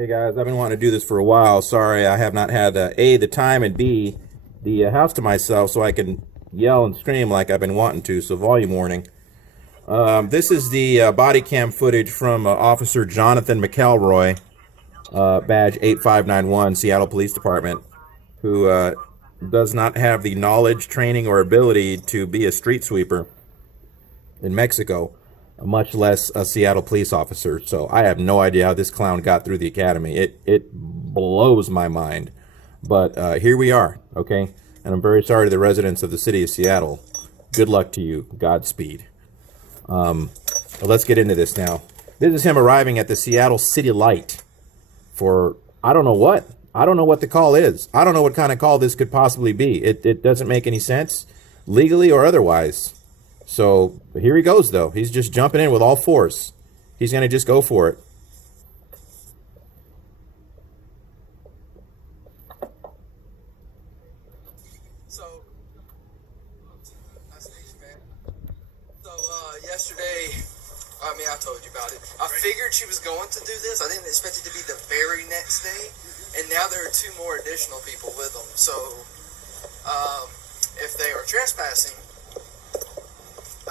Hey guys, I've been wanting to do this for a while. Sorry, I have not had A, the time, and B, the house to myself so I can yell and scream like I've been wanting to, so volume warning. This is the body cam footage from Officer Jonathan McElroy, badge 8591, Seattle Police Department, who does not have the knowledge, training, or ability to be a street sweeper in Mexico, much less a Seattle police officer. So I have no idea how this clown got through the academy. It blows my mind. But here we are, okay? And I'm very sorry to the residents of the city of Seattle. Good luck to you. Godspeed. Let's get into this now. This is him arriving at the Seattle City Light for, I don't know what. I don't know what the call is. I don't know what kind of call this could possibly be. It doesn't make any sense, legally or otherwise. So here he goes, though. He's just jumping in with all force. He's going to just go for it. So, yesterday, I told you about it. I figured she was going to do this. I didn't expect it to be the very next day. And now there are two more additional people with them. So, if they are trespassing,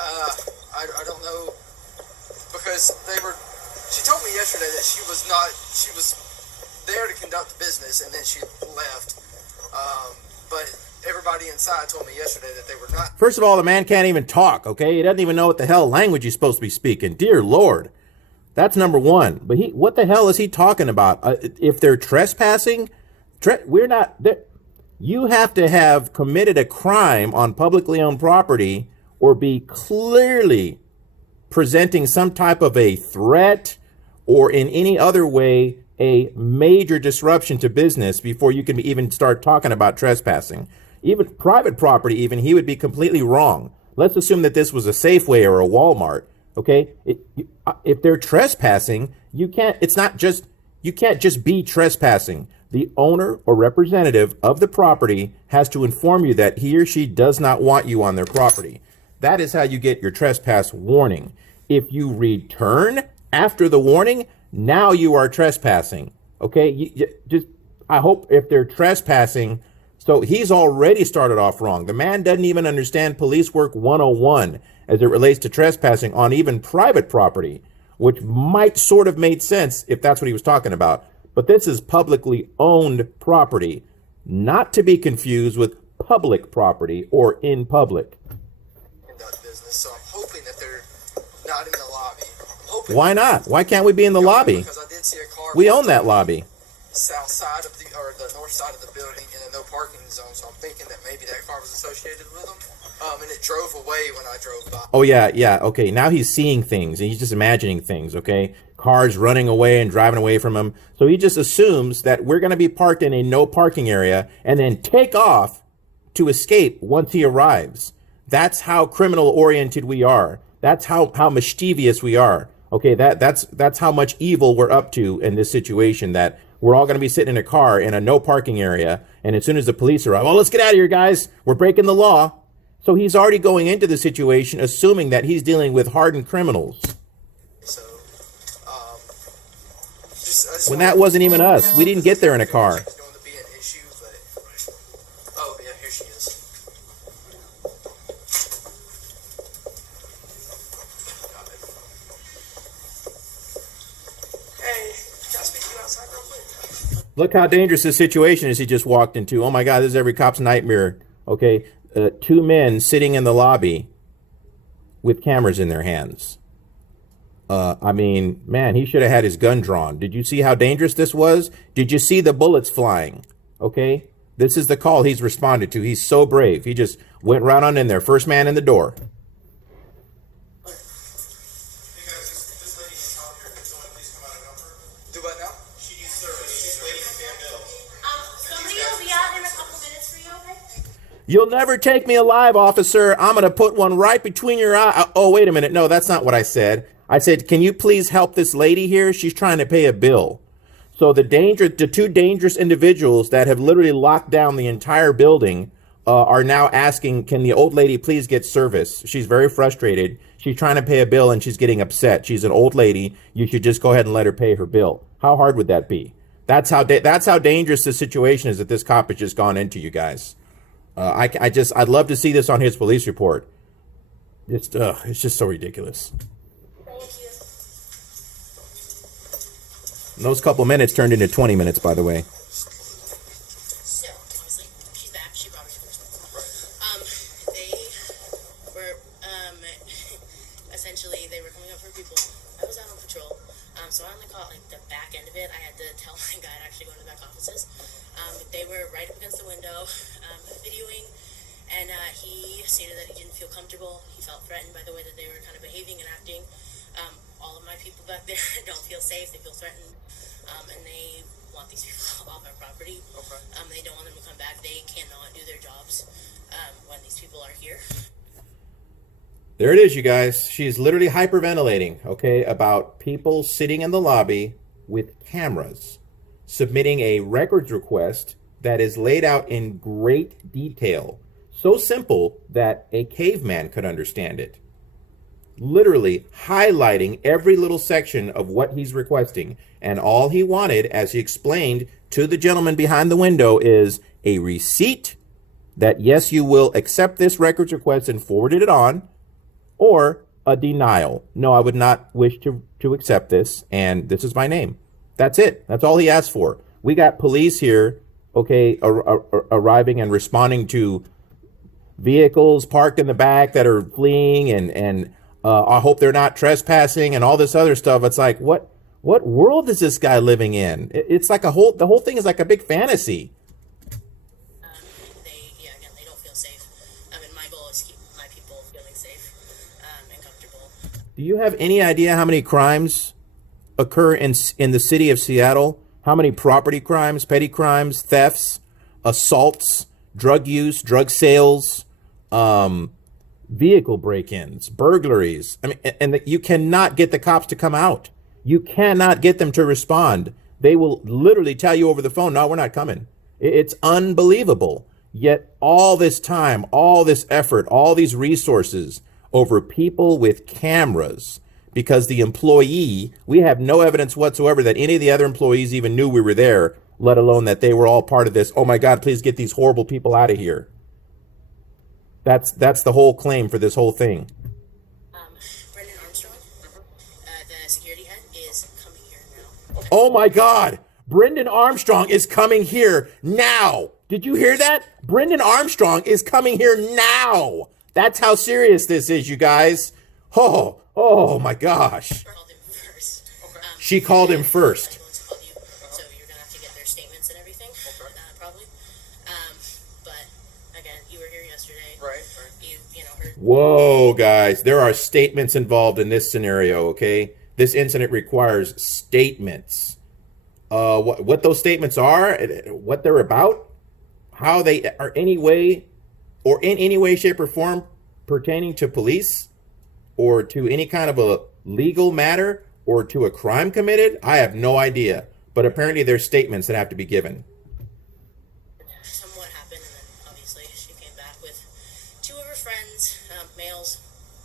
I don't know, because she told me yesterday that she was there to conduct business and then she left, but everybody inside told me yesterday that they were not. First of all, the man can't even talk, okay? He doesn't even know what the hell language he's supposed to be speaking. Dear Lord. That's number one. But what the hell is he talking about? If they're trespassing, we're not, you have to have committed a crime on publicly owned property or be clearly presenting some type of a threat or in any other way a major disruption to business before you can even start talking about trespassing. Even private property, even, he would be completely wrong. Let's assume that this was a Safeway or a Walmart, okay? If they're trespassing, you can't just be trespassing. The owner or representative of the property has to inform you that he or she does not want you on their property. That is how you get your trespass warning. If you return after the warning, now you are trespassing. Okay? I hope if they're trespassing, so he's already started off wrong. The man doesn't even understand Police Work 101 as it relates to trespassing on even private property, which might sort of made sense if that's what he was talking about. But this is publicly owned property, not to be confused with public property or in public. So I'm hoping that they're not in the lobby. Why not? Why can't we be in the lobby? Because I did see a car. We own that lobby. South side of the north side of the building in a no parking zone. So I'm thinking that maybe that car was associated with them. And it drove away when I drove by. Oh yeah. Okay, now he's seeing things and he's just imagining things. Okay, cars running away and driving away from him. So he just assumes that we're going to be parked in a no parking area and then take off to escape once he arrives. That's how criminal oriented we are. That's how mischievous we are. Okay, that's how much evil we're up to in this situation, that we're all going to be sitting in a car in a no parking area, and as soon as the police arrive, well, let's get out of here, guys. We're breaking the law. So he's already going into the situation assuming that he's dealing with hardened criminals. So, when that wasn't even us. We didn't get there in a car. Look how dangerous this situation is he just walked into. Oh my God, this is every cop's nightmare. Okay, two men sitting in the lobby with cameras in their hands. I mean, man, he should have had his gun drawn. Did you see how dangerous this was? Did you see the bullets flying? Okay, this is the call he's responded to. He's so brave. He just went right on in there. First man in the door. You'll never take me alive, officer. I'm going to put one right between your eyes. Oh, wait a minute. No, that's not what I said. I said, can you please help this lady here? She's trying to pay a bill. So the two dangerous individuals that have literally locked down the entire building are now asking, can the old lady please get service? She's very frustrated. She's trying to pay a bill and she's getting upset. She's an old lady. You should just go ahead and let her pay her bill. How hard would that be? That's how dangerous the situation is that this cop has just gone into, you guys. I'd love to see this on his police report. It's just so ridiculous. Thank you. And those couple minutes turned into 20 minutes, by the way. So, obviously, she's back. She brought her to They were, essentially, they were coming up for people. I was out on patrol. So I only caught, like, the back end of it. I had to tell my guy to actually go into the back offices. They were right up against the window, videoing, and he stated that he didn't feel comfortable. He felt threatened by the way that they were kind of behaving and acting. All of my people back there don't feel safe. They feel threatened, and they want these people off our property. Okay. They don't want them to come back. They cannot do their jobs when these people are here. There it is, you guys. She's literally hyperventilating, okay, about people sitting in the lobby with cameras, submitting a records request that is laid out in great detail. So simple that a caveman could understand it. Literally highlighting every little section of what he's requesting. And all he wanted, as he explained to the gentleman behind the window, is a receipt that, yes, you will accept this records request and forwarded it on, or a denial. No, I would not wish to accept this, and this is my name. That's it. That's all he asked for. We got police here, okay, arriving and responding to vehicles parked in the back that are fleeing, and I hope they're not trespassing and all this other stuff. It's like, what world is this guy living in? It's like the whole thing is like a big fantasy. They don't feel safe. And my goal is to keep my people feeling safe and comfortable. Do you have any idea how many crimes occur in the city of Seattle? How many property crimes, petty crimes, thefts, assaults, drug use, drug sales, vehicle break-ins, burglaries? I mean, and you cannot get the cops to come out. You cannot get them to respond. They will literally tell you over the phone, no, we're not coming. It's unbelievable. Yet all this time, all this effort, all these resources over people with cameras, because the employee, we have no evidence whatsoever that any of the other employees even knew we were there, let alone that they were all part of this. Oh my God, please get these horrible people out of here. That's the whole claim for this whole thing. Brendan Armstrong, the security head, is coming here now. Oh my God, Brendan Armstrong is coming here now. Did you hear that? Brendan Armstrong is coming here now. That's how serious this is, you guys. Oh my gosh. Called him first. She called him first. So you're gonna have to get their statements and everything, probably. But again, you were here yesterday. Right. You know, heard. Whoa, guys, there are statements involved in this scenario, okay? This incident requires statements. What those statements are, what they're about, how they are any way or in any way, shape, or form pertaining to police or to any kind of a legal matter or to a crime committed, I have no idea. But apparently there's statements that have to be given. Somewhat happened, and then obviously she came back with two of her friends, males,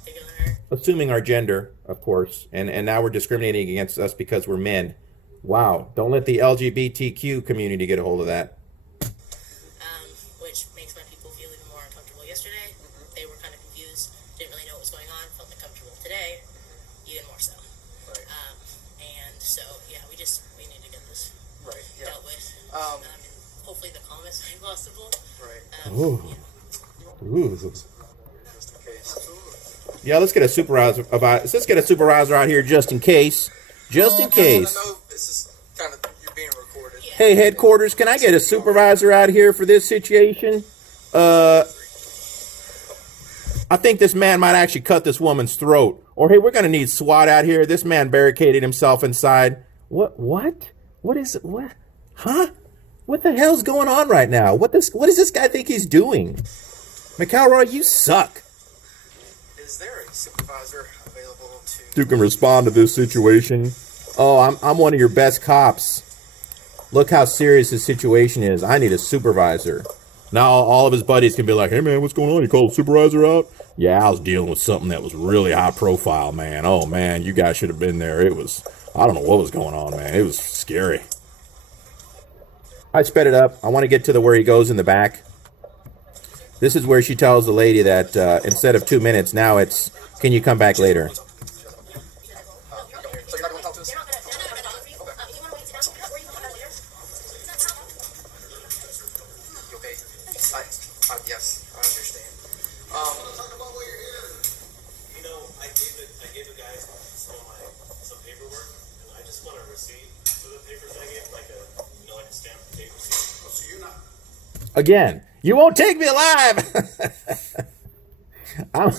bigger than her. Assuming our gender, of course, and now we're discriminating against us because we're men. Wow, don't let the LGBTQ community get a hold of that. Which makes my people feel even more uncomfortable. Yesterday, they were kind of confused, didn't really know what was going on, felt uncomfortable. Today, even more so. Right. And so, yeah, we need to get this dealt with. Hopefully the calmest way possible. Right. Ooh. Just in case. Yeah, let's get a supervisor out here just in case. Just in case. I know this is kind of, you're being recorded. Yeah. Hey, headquarters, can I get a supervisor out here for this situation? I think this man might actually cut this woman's throat. Or, hey, we're going to need SWAT out here. This man barricaded himself inside. What? What is it? What? Huh? What the hell's going on right now? What does this guy think he's doing? McElroy, you suck. Is there a supervisor available to... You can respond to this situation. Oh, I'm one of your best cops. Look how serious this situation is. I need a supervisor. Now all of his buddies can be like, hey man, what's going on? You called the supervisor out? Yeah, I was dealing with something that was really high profile, man. Oh man, you guys should have been there. I don't know what was going on, man. It was scary. I sped it up. I want to get to the where he goes in the back. This is where she tells the lady that instead of 2 minutes, now it's, can you come back later? So you're not going to talk to us? You okay? Yes, I understand. You know, I gave the guys some paperwork, and I just want a receipt for the papers I gave, like a stamped paper receipt. Oh, so you're not. Again, you won't take me alive. I'm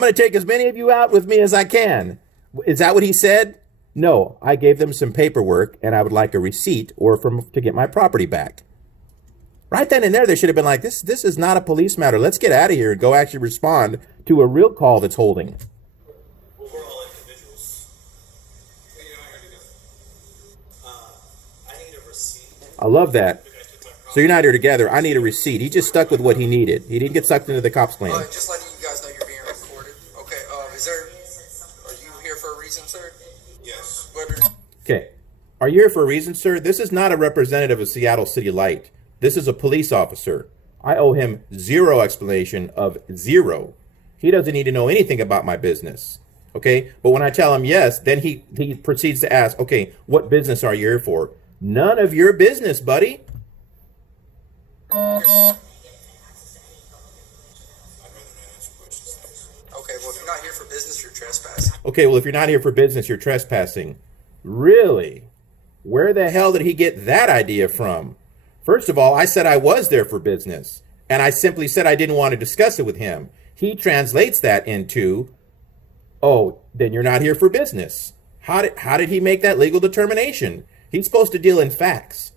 going to take as many of you out with me as I can. Is that what he said? No, I gave them some paperwork and I would like a receipt or to get my property back. Right then and there, they should have been like, this is not a police matter. Let's get out of here and go actually respond to a real call that's holding. Well, we're all individuals. I need a receipt. I love that. So you're not here together. I need a receipt. He just stuck with what he needed. He didn't get sucked into the cops' plan. Just letting you guys know you're being recorded. Okay, are you here for a reason, sir? Yes. Okay. Are you here for a reason, sir? This is not a representative of Seattle City Light. This is a police officer. I owe him zero explanation of zero. He doesn't need to know anything about my business. Okay? But when I tell him yes, then he proceeds to ask, okay, what business are you here for? None of your business, buddy. Okay, well, if you're not here for business, you're trespassing. Okay, well, if you're not here for business, you're trespassing. Really? Where the hell did he get that idea from? First of all, I said I was there for business, and I simply said I didn't want to discuss it with him. He translates that into, oh, then you're not here for business. How did he make that legal determination? He's supposed to deal in facts.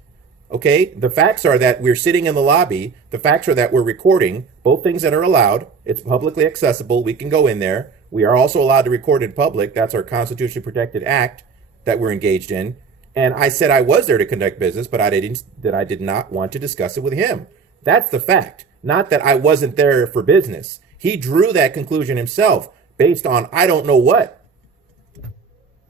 Okay, the facts are that we're sitting in the lobby. The facts are that we're recording, both things that are allowed. It's publicly accessible. We can go in there. We are also allowed to record in public. That's our constitutionally protected act that we're engaged in. And I said I was there to conduct business, but I did not want to discuss it with him. That's the fact, not that I wasn't there for business. He drew that conclusion himself based on I don't know what.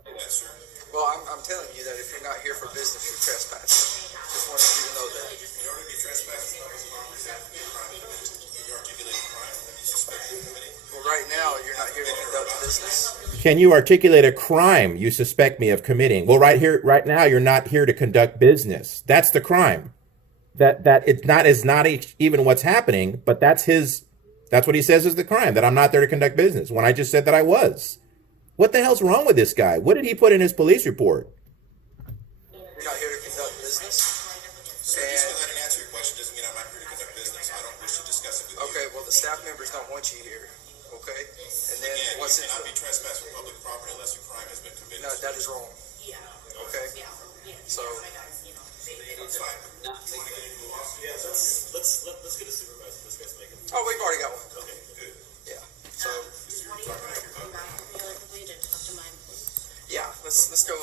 Yes, sir. Well, I'm telling you that if you're not here for business, you're trespassing. Just wanted you to know that. In order to be trespassing, you have to be a crime committed. You articulate a crime that you suspect of committing. Well, right now, you're not here to conduct business. Can you articulate a crime you suspect me of committing? Well, right now, you're not here to conduct business. That's the crime. That is not even what's happening, but that's what he says is the crime, that I'm not there to conduct business when I just said that I was. What the hell's wrong with this guy? What did he put in his police report? You're not here to conduct business. So just go ahead and answer your question doesn't mean I'm not here to conduct business. I don't wish to discuss it with you. Okay, well, the staff members don't want you here. Okay? And then Again, once you it's... cannot be trespassed with public property unless a crime has been committed. No, that is wrong. Okay? So... It's fine. You want to get into the law? Yeah, let's get a supervisor. This guy's making. Oh, we've already got one. Okay, good. Yeah. So... Yeah, let's go.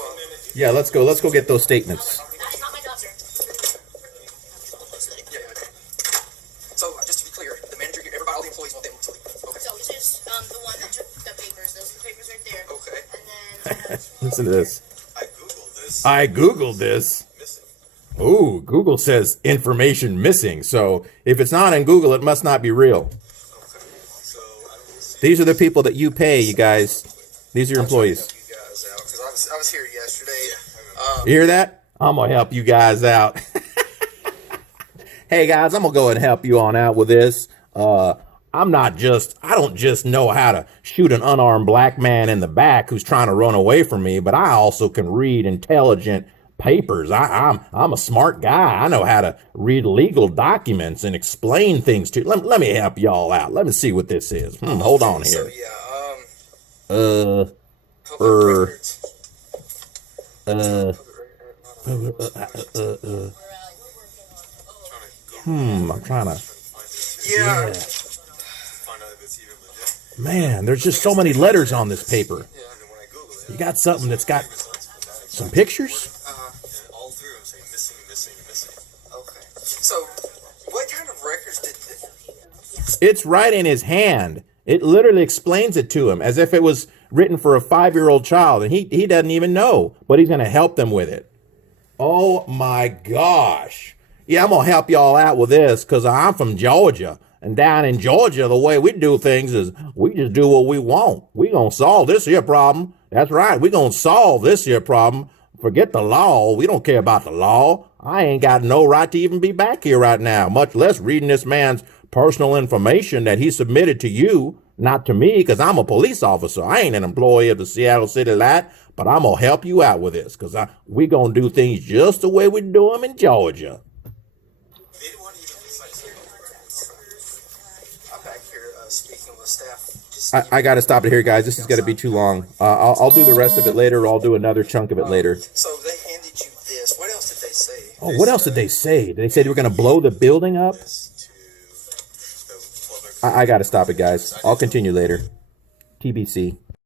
Yeah, let's go. Let's go get those statements. That is not my job, sir. Yeah. So just to be clear, the manager, everybody, all the employees want them to leave. Okay. So this is the one that took the papers. Those are the papers right there. Okay. And then Listen to this. I Googled this. Missing. Ooh, Google says information missing. So if it's not in Google, it must not be real. Okay. So I don't see. These are the people that you pay, you guys. These are your employees. You guys out because I was here yesterday. You hear that? I'm going to help you guys out. Hey, guys, I'm going to go ahead and help you on out with this. I don't just know how to shoot an unarmed black man in the back who's trying to run away from me, but I also can read intelligent papers. I'm a smart guy. I know how to read legal documents and explain things to you. Let me help y'all out. Let me see what this is. Hold on here. So I'm trying to. yeah. Find out if it's even legit. Man, there's just so many letters on this paper. And when I Google it, You got something that's got some pictures? and all through I'm saying missing. Okay. So what kind of records did? It's right in his hand. It literally explains it to him as if it was written for a 5-year-old child, and he doesn't even know, but he's going to help them with it. Oh my gosh. Yeah, I'm going to help y'all out with this because I'm from Georgia. And down in Georgia, the way we do things is we just do what we want. We going to solve this here problem. That's right. We going to solve this here problem. Forget the law. We don't care about the law. I ain't got no right to even be back here right now, much less reading this man's personal information that he submitted to you, not to me, because I'm a police officer. I ain't an employee of the Seattle City Light, but I'm going to help you out with this because we going to do things just the way we do them in Georgia. I'm back here speaking with staff. I got to stop it here, guys. This is going to be too long. I'll do the rest of it later, or I'll do another chunk of it later. So they handed you this. What else did they say? Oh, what else did they say? They said they were going to blow the building up? I got to stop it, guys. I'll continue later. TBC.